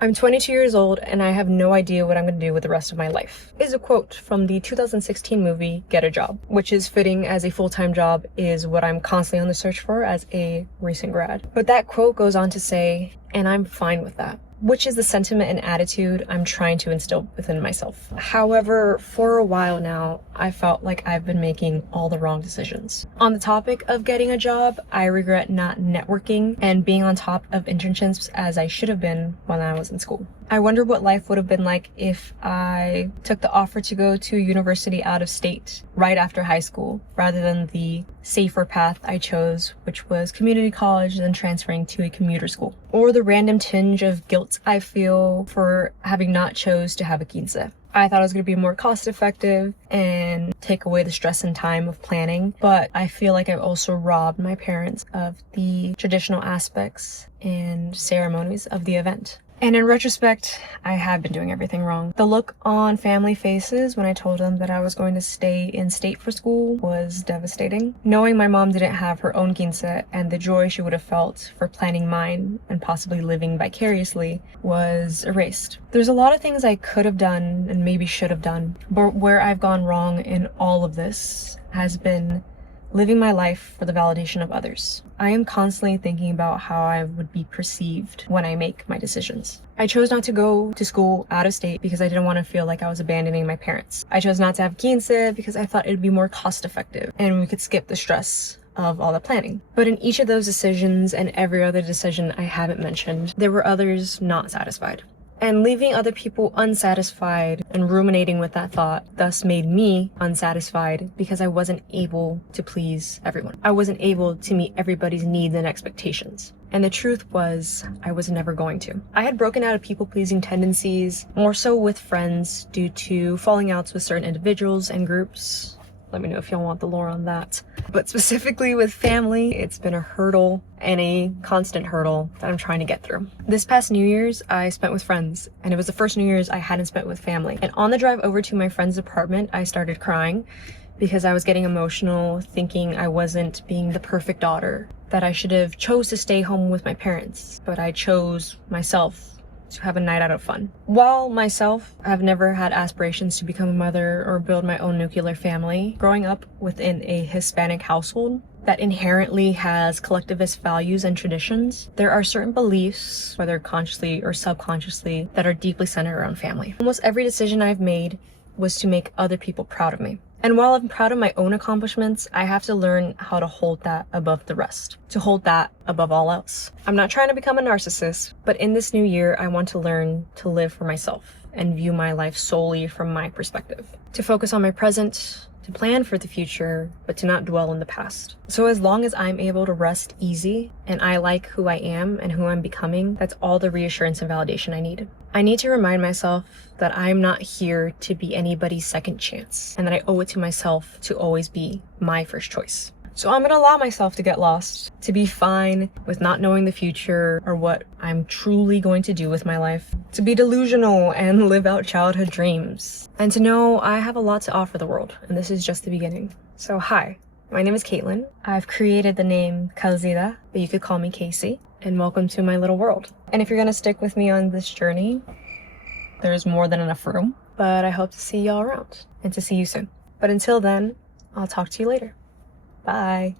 I'm 22 years old and I have no idea what I'm going to do with the rest of my life, is a quote from the 2016 movie Get a Job, which is fitting as a full-time job is what I'm constantly on the search for as a recent grad. But that quote goes on to say, and I'm fine with that, which is the sentiment and attitude I'm trying to instill within myself. However, for a while now, I felt like I've been making all the wrong decisions. On the topic of getting a job, I regret not networking and being on top of internships as I should have been when I was in school. I wonder what life would have been like if I took the offer to go to a university out of state right after high school, rather than the safer path I chose, which was community college and then transferring to a commuter school. Or the random tinge of guilt I feel for having not chose to have a quince. I thought it was going to be more cost effective and take away the stress and time of planning, but I feel like I've also robbed my parents of the traditional aspects and ceremonies of the event. And in retrospect, I have been doing everything wrong. The look on family faces when I told them that I was going to stay in state for school was devastating. Knowing my mom didn't have her own quince and the joy she would have felt for planning mine and possibly living vicariously was erased. There's a lot of things I could have done and maybe should have done, but where I've gone wrong in all of this has been living my life for the validation of others. I am constantly thinking about how I would be perceived when I make my decisions. I chose not to go to school out of state because I didn't want to feel like I was abandoning my parents. I chose not to have quince because I thought it would be more cost effective and we could skip the stress of all the planning. But in each of those decisions and every other decision I haven't mentioned, there were others not satisfied. And leaving other people unsatisfied and ruminating with that thought thus made me unsatisfied because I wasn't able to please everyone. I wasn't able to meet everybody's needs and expectations. And the truth was, I was never going to. I had broken out of people-pleasing tendencies, more so with friends due to falling outs with certain individuals and groups. Let me know if y'all want the lore on that. But specifically with family, it's been a hurdle and a constant hurdle that I'm trying to get through. This past New Year's, I spent with friends, and it was the first New Year's I hadn't spent with family. And on the drive over to my friend's apartment, I started crying because I was getting emotional, thinking I wasn't being the perfect daughter, that I should have chose to stay home with my parents, but I chose myself to have a night out of fun. While myself, I've never had aspirations to become a mother or build my own nuclear family, growing up within a Hispanic household that inherently has collectivist values and traditions, there are certain beliefs, whether consciously or subconsciously, that are deeply centered around family. Almost every decision I've made was to make other people proud of me. And while I'm proud of my own accomplishments, I have to learn how to hold that above the rest, to hold that above all else. I'm not trying to become a narcissist, but in this new year, I want to learn to live for myself and view my life solely from my perspective, to focus on my present, to plan for the future, but to not dwell in the past. So as long as I'm able to rest easy and I like who I am and who I'm becoming, that's all the reassurance and validation I need. I need to remind myself that I'm not here to be anybody's second chance and that I owe it to myself to always be my first choice. So I'm gonna allow myself to get lost, to be fine with not knowing the future or what I'm truly going to do with my life, to be delusional and live out childhood dreams, and to know I have a lot to offer the world, and this is just the beginning. So hi, my name is Caitlin. I've created the name Calzida, but you could call me Casey, and welcome to my little world. And if you're gonna stick with me on this journey, there's more than enough room, but I hope to see y'all around and to see you soon. But until then, I'll talk to you later. Bye.